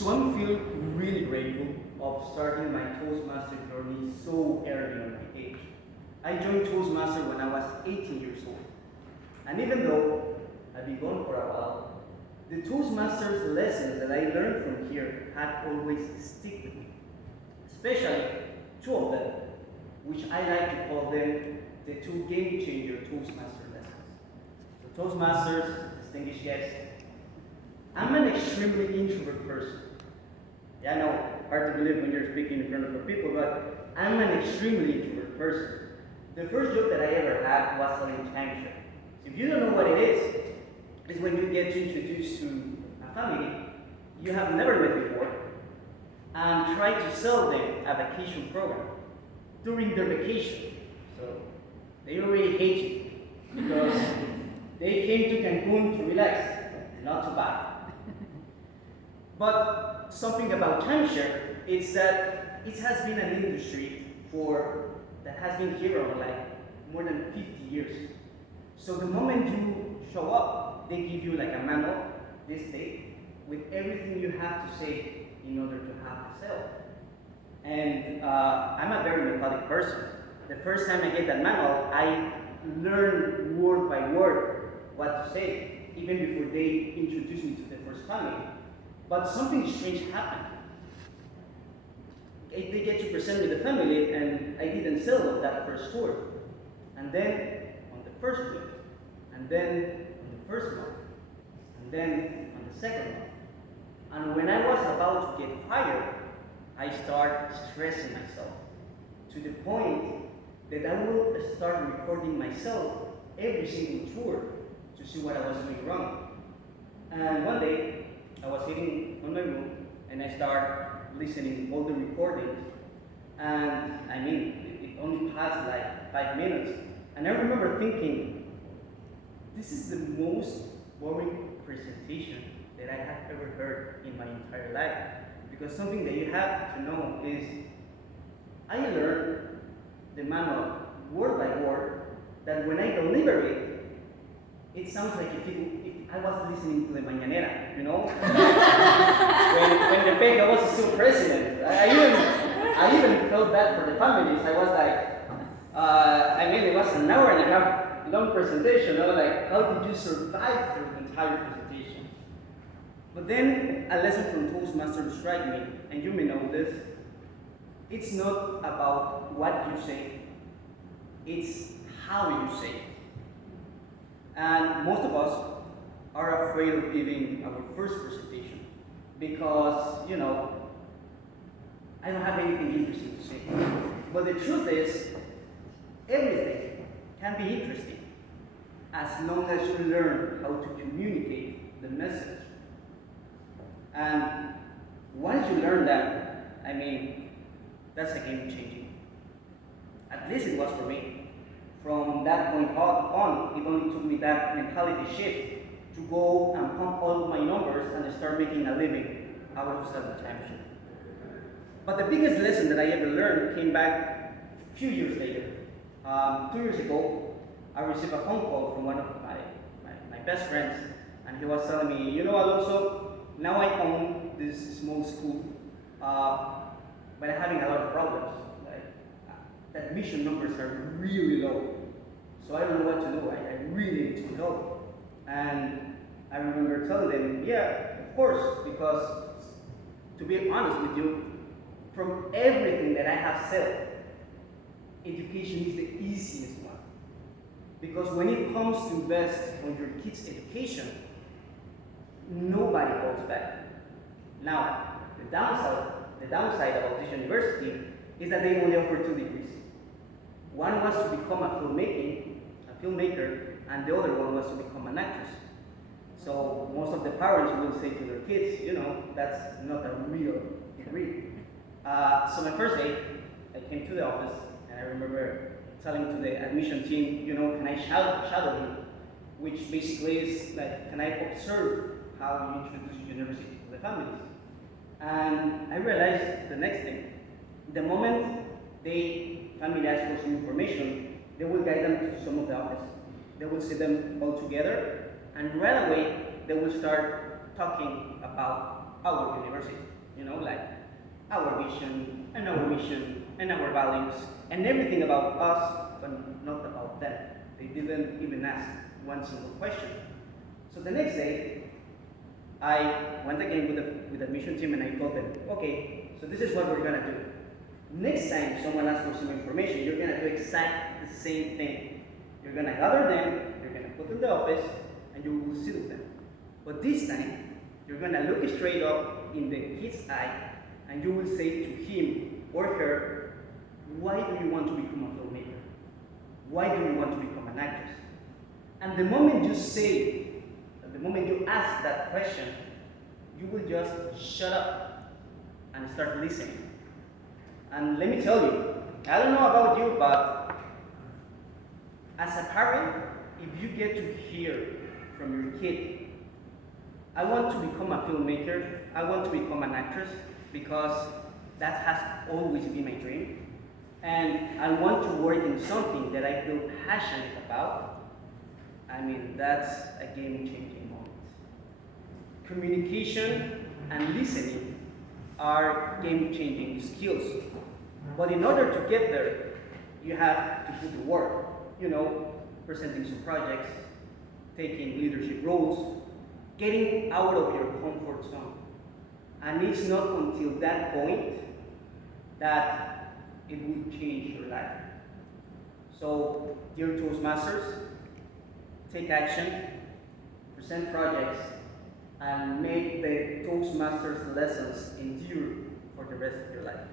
So I'm feeling really grateful of starting my Toastmaster journey so early on my age. I joined Toastmaster when I was 18 years old. And even though I've been gone for a while, the Toastmasters lessons that I learned from here had always stick with me. Especially two of them, which I like to call them the two game changer Toastmaster lessons. So Toastmasters, distinguished guests, I'm an extremely introvert person. Yeah, I know, hard to believe when you're speaking in front of people, but I'm an extremely introvert person. The first job that I ever had was selling timeshare. If you don't know what it is, it's when you get introduced to a family you have never met before and try to sell them a vacation program during their vacation. So they already hate you because they came to Cancun to relax, not to buy. But something about timeshare is that it has been an industry that has been here for like more than 50 years. So the moment you show up, they give you like a manual, this day, with everything you have to say in order to have the sale. And I'm a very methodic person. The first time I get that manual, I learn word by word what to say, even before they introduce me to the first family. But something strange happened. They get to present me the family, and I didn't sell that first tour. And then on the first week, and then on the first month, and then on the second month. And when I was about to get fired, I started stressing myself to the point that I will start recording myself every single tour to see what I was doing wrong. And one day, I was sitting on my room and I started listening all the recordings. And I mean, it only passed like 5 minutes. And I remember thinking, this is the most boring presentation that I have ever heard in my entire life. Because something that you have to know is, I learned the manual word by word, that when I deliver it, it sounds like if I was listening to the Mañanera, you know? when the Pega was still president. I even felt bad for the families. I was like, I mean, it was an hour and a half long presentation. I was like, how did you survive through the entire presentation? But then a lesson from Toastmasters struck me, and you may know this. It's not about what you say, it's how you say it. And most of us are afraid of giving our first presentation because, you know, I don't have anything interesting to say. But the truth is, everything can be interesting as long as you learn how to communicate the message. And once you learn that, I mean, that's a game changing. At least it was for me. From that point on, it only took me that mentality shift to go and pump all of my numbers and start making a living out of selling timeshare. But the biggest lesson that I ever learned came back a few years later. 2 years ago, I received a phone call from one of my best friends, and he was telling me, you know, Alonso, now I own this small school, but I'm having a lot of problems. The admission numbers are really low. So I don't know what to do. I really need some help. And I remember telling them, yeah, of course, because to be honest with you, from everything that I have said, education is the easiest one. Because when it comes to invest on your kids' education, nobody holds back. Now, the downside about this university is that they only offer 2 degrees. One was to become a filmmaker, and the other one was to become an actress. So most of the parents will say to their kids, you know, that's not a real degree. So my first day, I came to the office, and I remember telling to the admission team, you know, can I shadow you? Which basically is like, can I observe how you introduce university to the families? And I realized the next thing. The moment family asks for some information, they will guide them to some of the office. They will sit them all together, and right away, they will start talking about our university. Like our vision and our mission and our values and everything about us, but not about them. They didn't even ask one single question. So the next day, I went again with the admission team and I told them, okay, so this is what we're gonna do. Next time someone asks for some information, you're gonna do exactly the same thing. You're gonna gather them, you're gonna put them in the office, and you will sit with them. But this time, you're gonna look straight up in the kid's eye, and you will say to him or her, why do you want to become a filmmaker? Why do you want to become an actress? And the moment you ask that question, you will just shut up and start listening. And let me tell you, I don't know about you, but as a parent, if you get to hear from your kid, I want to become a filmmaker, I want to become an actress, because that has always been my dream, and I want to work in something that I feel passionate about, I mean, that's a game-changing moment. Communication and listening are game-changing skills. But in order to get there, you have to put the work. Presenting some projects, taking leadership roles, getting out of your comfort zone. And it's not until that point that it will change your life. So, dear Toastmasters, take action, present projects, and make the Toastmasters lessons endure for the rest of your life.